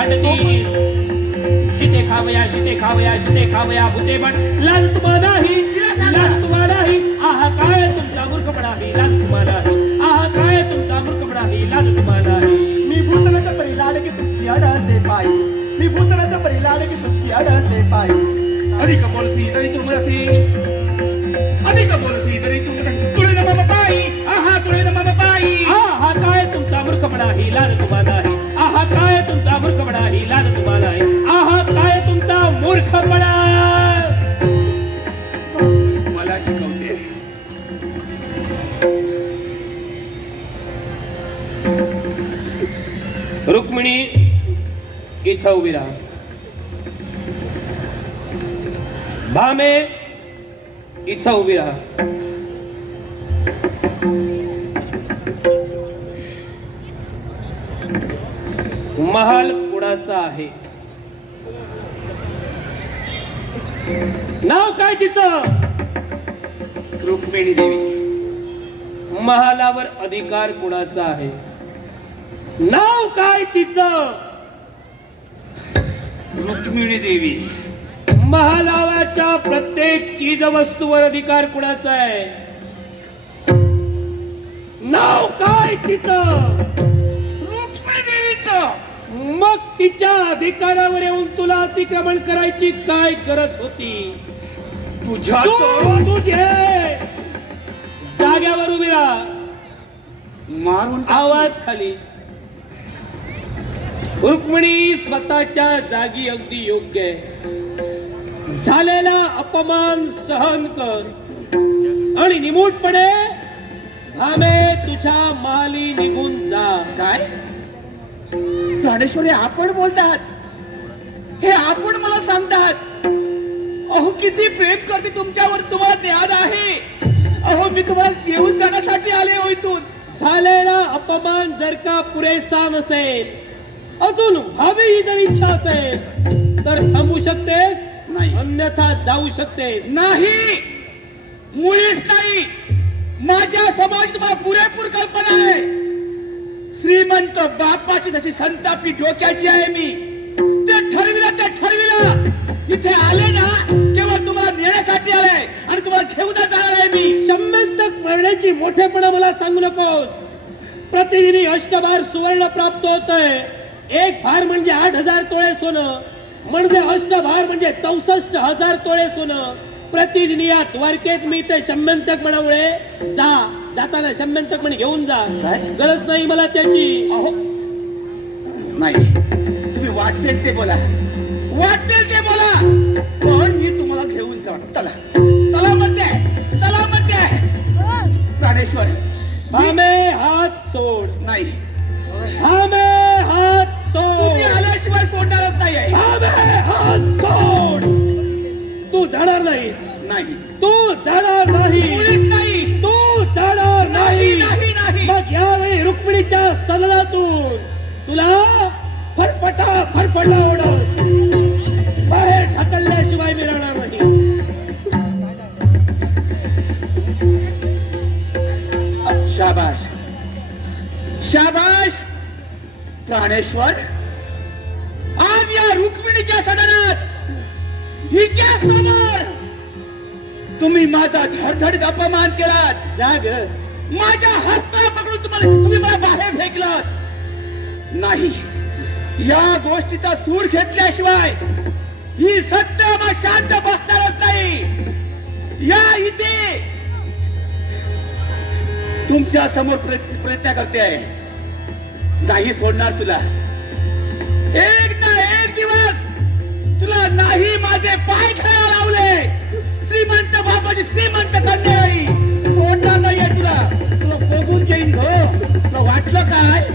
भांडती शिटे खावया शिटे खावया शिटे खावया भूते पण लाज तुम्हाला नाही लाज तुम्हाला नाही आहा काय तुमचा मूर्खपणा ही लाज तुम्हाला नाही आहा काय तुमचा मूर्खपणा ही लाज तुम्हाला नाही मी भूतनाचा परिलाड की तुमची अडसे पायी मी भूतनाचा परिलाड की तुमची अडसे पायी अधिक बोलसी तरी तू मरसी अधिक बोलसी तरी तू तुळे ना बाबा पायी आहा तुळे ना बाबा पायी आहा काय तुमचा मूर्खपणा ही लाज तुम्हाला आहे आहा काय तुमचा मूर्खपणा ही लाज तुम्हाला आहे आहा काय तुमचा मूर्खपणा मला शिकवते रुक्मिणी इथं उभी राहा भामे इथं उभी राहा महाल कुणाचा आहे नाव काय तिचं रुक्मिणी देवी महालावर अधिकार कुणाचा आहे नाव काय तिचं रुक्मिणी देवी महालावाच्या प्रत्येक चीज वस्तूवर अधिकार कुणाचा आहे नाव काय तिचं रुक्मिणी देवीचं मग तिच्या अधिकारावर येऊन तुला अतिक्रमण करायची काय गरज होती तुझ्या तू तुझे जाग्यावर उभी राहा मारून आवाज खाली रुक्मिणी स्वतःच्या जागी अगदी योग्य आहे झालेला अपमान सहन कर आणि निमूटपणे भामे तुझ्या माली निघून जा काय प्राणेश्वरी आपण बोलतात हे आपण मला सांगतात अहो किती प्रेम करते तुमच्यावर तुम्हाला ज्ञान आहे अहो मी तुम्हाला घेऊन जाण्यासाठी आले हो इथून झालेला अपमान जर का पुरेसा नसेल अजून व्हावी ही जर इच्छा असेल तर थांबू शकतेस नाही. अन्यथा जाऊ शकतेस नाही मुळीच नाही माझ्या समाजात पुरेपूर कल्पना आहे श्रीमंत बापाची जशी संतापी डोक्याची आहे मी ते ठरविलं इथे आले ना केवळ तुम्हाला नेण्यासाठी आले आणि तुम्हाला घेऊन जाणार आहे मी शंभर मरण्याची मोठेपणा मला सांगू नकोस प्रतिदिनी अष्टभार सुवर्ण प्राप्त होतंय एक भार म्हणजे 8,000 तोळे सोनं म्हणजे अष्टभार म्हणजे 64,000 तोळे सोनं प्रतिदिनी या द्वारकेत मी ते शंभंतक म्हणामुळे जाताना शंभंतक म्हणे घेऊन जा गरज नाही मला त्याची अहो नाही तुम्ही वाटेल ते बोला पण मी तुम्हाला घेऊन जा चला म्हणते प्राणेश्वर भामे हात सोड नाही भामे हात तुम्ही सोड आल्याशिवाय सोडणारच नाही आहे भामे हात सोड तू जाणार नाहीस नाही तू जाणार नाही मुळीच नाही तू जाणार नाही नाही मग यावेळी रुक्मिणीच्या सदनातून तुला फरफटा ओढत बाहेर ढकलल्याशिवाय मी राहणार नाही शाबाश प्राणेश्वर आज या रुक्मिणीच्या सदनात हिच्या समोर तुम्ही माझा धडधडीत अपमान केलात जाग माझ्या हाताला पकडून तुम्ही मला बाहेर फेकलात नाही या गोष्टीचा सूड घेतल्याशिवाय ही सत्य मग शांत बसणारच नाही या इथे तुमच्या समोर प्रयत्न करते आहे नाही सोडणार तुला एक ना एक दिवस तुला नाही माझे पाय खेळायला लावले श्रीमंत बापाची श्रीमंत कन्या सोडणार नाहीये तुला बघून घेईन हो तुला वाटलं काय